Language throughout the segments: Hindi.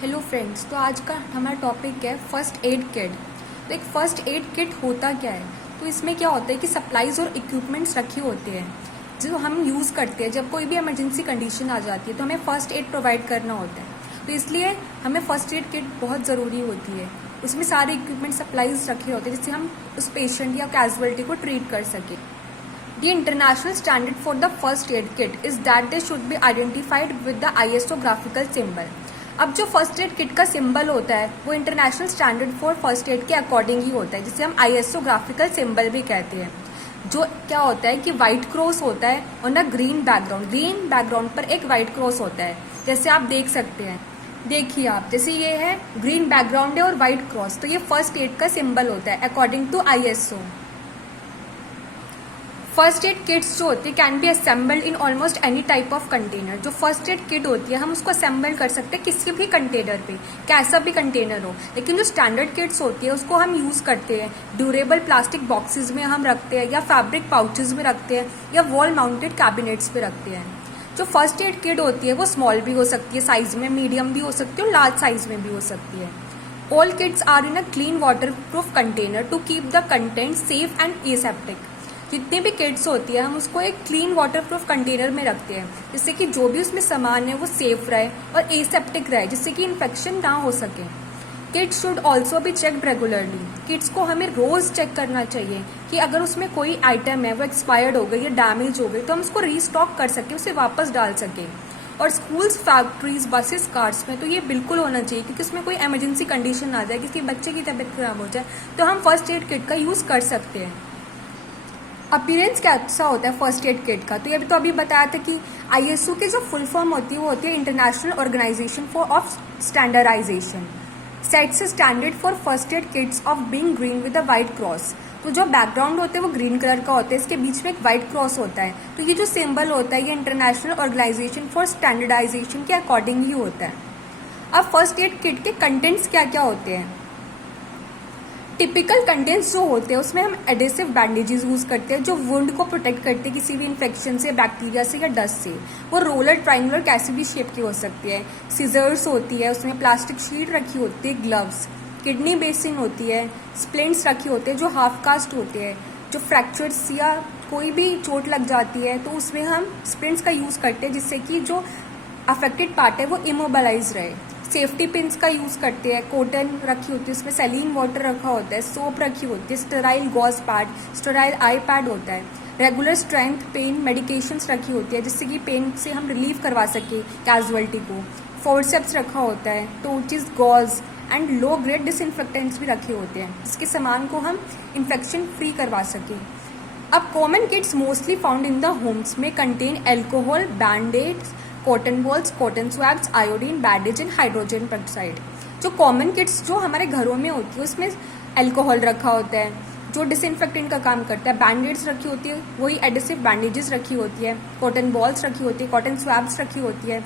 हेलो फ्रेंड्स, तो आज का हमारा टॉपिक है फर्स्ट एड किट। तो एक फर्स्ट एड किट होता क्या है? तो इसमें क्या होता है कि सप्लाईज और इक्विपमेंट्स रखे होते हैं जो हम यूज़ करते हैं जब कोई भी इमरजेंसी कंडीशन आ जाती है, तो हमें फर्स्ट एड प्रोवाइड करना होता है। तो इसलिए हमें फर्स्ट एड किट बहुत ज़रूरी होती है। उसमें सारे इक्विपमेंट सप्लाईज रखे होते हैं जिससे हम उस पेशेंट या कैजुअलिटी को ट्रीट कर सकें। The international standard for the first aid kit is that they should be identified with the ISO graphical symbol। अब जो फर्स्ट एड किट का सिंबल होता है वो international standard for first add के अकॉर्डिंग ही होता है, जिसे हम ISO ग्राफिकल सिंबल भी कहते हैं। जो क्या होता है कि व्हाइट क्रॉस होता है और ना ग्रीन बैकग्राउंड पर एक व्हाइट क्रॉस होता है, जैसे आप देख सकते हैं। देखिए आप, जैसे ये है ग्रीन बैकग्राउंड है और व्हाइट क्रॉस, तो ये फर्स्ट एड का सिंबल होता है according to ISO। First aid kits जो होती है can be assembled in almost any type of container. जो फर्स्ट एड किट होती है हम उसको असेंबल कर सकते हैं किसी भी कंटेनर पे, कैसा भी कंटेनर हो। लेकिन जो स्टैंडर्ड किट्स होती है उसको हम यूज़ करते हैं ड्यूरेबल प्लास्टिक बॉक्सेस में हम रखते हैं, या फैब्रिक पाउचेज में रखते हैं, या वॉल माउंटेड कैबिनेट्स पे रखते हैं। जो फर्स्ट एड किट होती है वो स्मॉल भी हो सकती है साइज में, मीडियम भी हो सकती है और लार्ज साइज में भी हो सकती है। All kits are in a clean water proof container to keep the content safe and aseptic. जितनी भी किट्स होती है हम उसको एक क्लीन वाटर प्रूफ कंटेनर में रखते हैं, जिससे कि जो भी उसमें सामान है वो सेफ रहे और एसेप्टिक रहे, जिससे कि इन्फेक्शन ना हो सके। Kits should also be checked regularly. Kits को हमें रोज चेक करना चाहिए कि अगर उसमें कोई आइटम है वो एक्सपायर्ड हो गई या डैमेज हो गई तो हम उसको रीस्टॉक कर सकें, उसे वापस डाल सकें। और स्कूल्स, फैक्ट्रीज, बसेस, कार्स में तो ये बिल्कुल होना चाहिए, क्योंकि उसमें कोई इमरजेंसी कंडीशन आ जाए, किसी बच्चे की तबीयत खराब हो जाए, तो हम फर्स्ट एड किट का यूज़ कर सकते हैं। अपीयरेंस कैसा होता है फर्स्ट एड किट का? तो ये तो अभी बताया था कि ISO की जो फुल फॉर्म होती है वो होती है international organization for of standardization. Sets standard for first aid kits of being green with a white cross. तो जो बैकग्राउंड होते हैं वो ग्रीन कलर का होता है, इसके बीच में एक वाइट क्रॉस होता है। तो ये जो सिंबल होता है ये इंटरनेशनल ऑर्गेनाइजेशन फॉर स्टैंडर्डाइजेशन के अकॉर्डिंग ही होता है। अब फर्स्ट एड किट के कंटेंट्स क्या क्या होते हैं? टिपिकल कंटेंट्स जो होते हैं उसमें हम एडेसिव बैंडेजेस यूज करते हैं जो वुंड को प्रोटेक्ट करते हैं किसी भी इन्फेक्शन से, बैक्टीरिया से या डस्ट से। वो रोलर, ट्रायंगुलर, कैसी भी शेप की हो सकती है। सीजर्स होती है, उसमें प्लास्टिक शीट रखी होती है, ग्लव्स, किडनी बेसिन होती है, स्प्लिंट्स रखे होते हैं जो हाफ कास्ट होते हैं। जो फ्रैक्चर्स या कोई भी चोट लग जाती है तो उसमें हम स्प्लिंट्स का यूज करते हैं, जिससे कि जो अफेक्टेड पार्ट है वो इमोबलाइज रहे। सेफ्टी पिन्स का यूज़ करते हैं, कॉटन रखी होती है, उसमें सैलीन वाटर रखा होता है, सोप रखी होती है, sterile gauge pad, sterile eye pad होता है। रेगुलर स्ट्रेंथ पेन मेडिकेशंस रखी होती है, जिससे कि पेन से हम रिलीव करवा सके कैजुअलिटी को। फोर्सेप्स रखा होता है, टोचिस, gauze and low grade disinfectants भी रखे होते हैं, जिसके सामान को हम इन्फेक्शन फ्री करवा सकें। अब common kits mostly found in the homes में contain alcohol, bandaids, cotton balls, cotton swabs, iodine, bandage and hydrogen peroxide. जो कॉमन किट्स जो हमारे घरों में होती है उसमें एल्कोहल रखा होता है जो डिसइंफेक्टेंट का काम करता है, बैंडेड्स रखी होती है, वही एडेसिव बैंडेजेस रखी होती है, कॉटन बॉल्स रखी होती है, कॉटन स्वैब्स रखी होती है,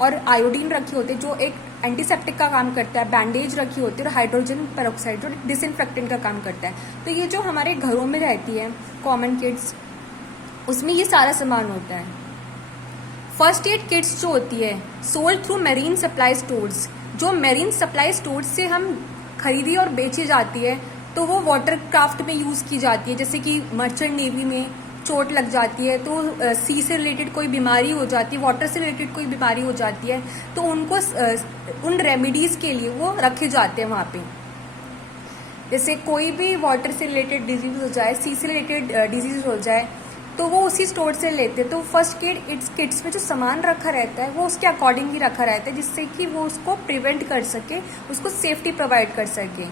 और आयोडीन रखी होती है जो एक एंटीसेप्टिक का काम करता है, बैंडेज रखी होती है, और हाइड्रोजन पेरोक्साइड जो डिसइंफेक्टेंट का काम करता है। तो ये जो हमारे घरों में रहती है कॉमन किट्स, उसमें ये सारा सामान होता है। फर्स्ट एड किट्स जो होती है sold through marine supply stores. जो मेरीन सप्लाई स्टोर्स से हम खरीदी और बेची जाती है तो वो वाटर क्राफ्ट में यूज़ की जाती है, जैसे कि मर्चेंट नेवी में चोट लग जाती है तो सी से रिलेटेड कोई बीमारी हो जाती है, वाटर से रिलेटेड कोई बीमारी हो जाती है, तो उनको उन रेमेडीज़ के लिए वो रखे जाते हैं वहाँ पे। जैसे कोई भी वाटर से रिलेटेड डिजीज हो जाए, सी से रिलेटेड डिजीज हो जाए, तो वो उसी स्टोर से लेते हैं। तो फर्स्ट एड किट्स में जो सामान रखा रहता है वो उसके अकॉर्डिंग ही रखा रहता है, जिससे कि वो उसको प्रिवेंट कर सके, उसको सेफ्टी प्रोवाइड कर सके।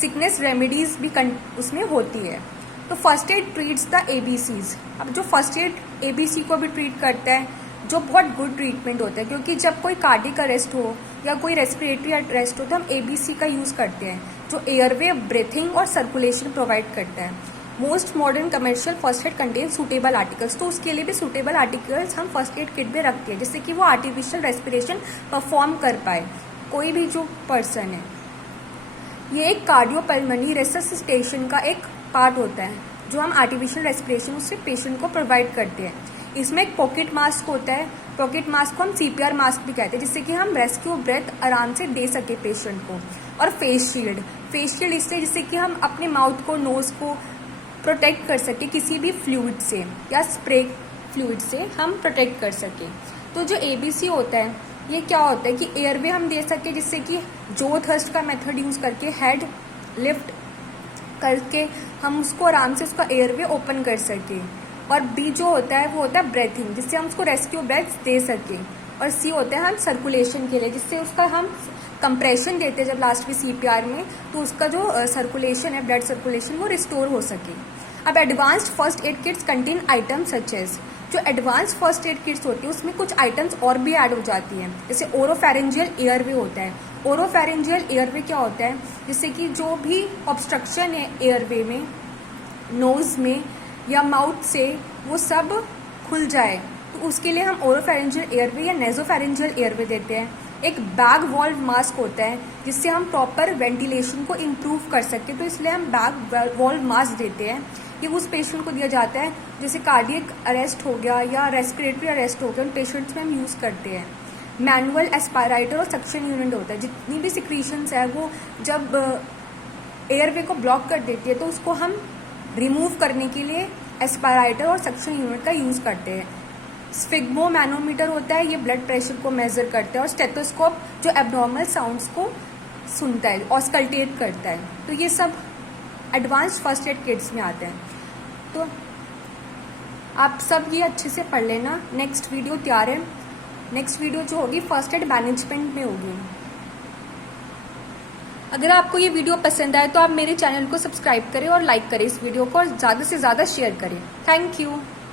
सिकनेस रेमेडीज भी उसमें होती है। तो first aid treats the ABCs। अब जो फर्स्ट एड ABC को भी ट्रीट करता है, जो बहुत गुड ट्रीटमेंट होता है, क्योंकि जब कोई कार्डियक अरेस्ट हो या कोई रेस्पिरेटरी अरेस्ट हो तो हम ABC का यूज़ करते हैं, जो एयरवे, ब्रीथिंग और सर्कुलेशन प्रोवाइड करता है। Most modern commercial first aid contain suitable articles. तो उसके लिए भी सूटेबल आर्टिकल्स हम फर्स्ट एड किट में रखते हैं, जिससे कि वो आर्टिफिशियल रेस्पिरेशन परफॉर्म कर पाए कोई भी जो पर्सन है। ये एक कार्डियोपल्मोनरी रेससिटेशन का एक पार्ट होता है जो हम आर्टिफिशियल रेस्पिरेशन उससे पेशेंट को प्रोवाइड करते हैं। इसमें एक पॉकेट मास्क होता है, पॉकेट मास्क को हम CPR मास्क भी कहते हैं, जिससे कि हम रेस्क्यू ब्रेथ आराम से दे सके पेशेंट को। और फेस शील्ड इसलिए जिससे कि हम अपने माउथ को, नोज को प्रोटेक्ट कर सके किसी भी फ्लूइड से या स्प्रे फ्लूइड से हम प्रोटेक्ट कर सके। तो जो ABC होता है ये क्या होता है कि एयरवे हम दे सके, जिससे कि जो थर्स्ट का मेथड यूज करके हेड लिफ्ट करके हम उसको आराम से उसका एयरवे ओपन कर सके। और B जो होता है वो होता है ब्रेथिंग, जिससे हम उसको रेस्क्यू ब्रेथ दे सके। और C होता है हम सर्कुलेशन के लिए, जिससे उसका हम कंप्रेशन देते हैं जब लास्ट में CPR में, तो उसका जो सर्कुलेशन है, ब्लड सर्कुलेशन, वो रिस्टोर हो सके। अब advanced first aid kits contain items such as, जो एडवांस फर्स्ट एड किट्स होती है उसमें कुछ आइटम्स और भी ऐड हो जाती हैं, जैसे ओरोफेरेंजियल एयरवे होता है। ओरोफेरेंजियल एयरवे क्या होता है, जिससे कि जो भी ऑब्स्ट्रक्शन है एयरवे में, नोज में या माउथ से, वो सब खुल जाए, तो उसके लिए हम ओरोफेरेंजियल एयरवे या नेजोफेरेंजियल एयरवे देते हैं। एक बैग वॉल्व मास्क होता है, जिससे हम प्रॉपर वेंटिलेशन को इम्प्रूव कर सके, तो इसलिए हम बैग वॉल्व मास्क देते हैं। ये उस पेशेंट को दिया जाता है जैसे कार्डियक अरेस्ट हो गया या रेस्पिरेटरी अरेस्ट हो गया, उन पेशेंट्स में हम यूज़ करते हैं। मैनुअल एस्पायरेटर और सक्शन यूनिट होता है, जितनी भी सिक्रीशंस है वो जब एयरवे को ब्लॉक कर देती है तो उसको हम रिमूव करने के लिए एस्पायरेटर और सक्शन यूनिट का यूज़ करते हैं। स्फिग्मो मैनोमीटर होता है, ये ब्लड प्रेशर को मेजर करता है। और स्टेथोस्कोप जो एब्नॉर्मल साउंड्स को सुनता है, ऑस्कल्टेट करता है। तो ये सब एडवांस्ड फर्स्ट एड किट्स में आते हैं। तो आप सब ये अच्छे से पढ़ लेना। नेक्स्ट वीडियो तैयार है, नेक्स्ट वीडियो जो होगी फर्स्ट एड मैनेजमेंट में होगी। अगर आपको ये वीडियो पसंद आए तो आप मेरे चैनल को सब्सक्राइब करें और लाइक करें इस वीडियो को, और ज़्यादा से ज़्यादा शेयर करें। Thank you.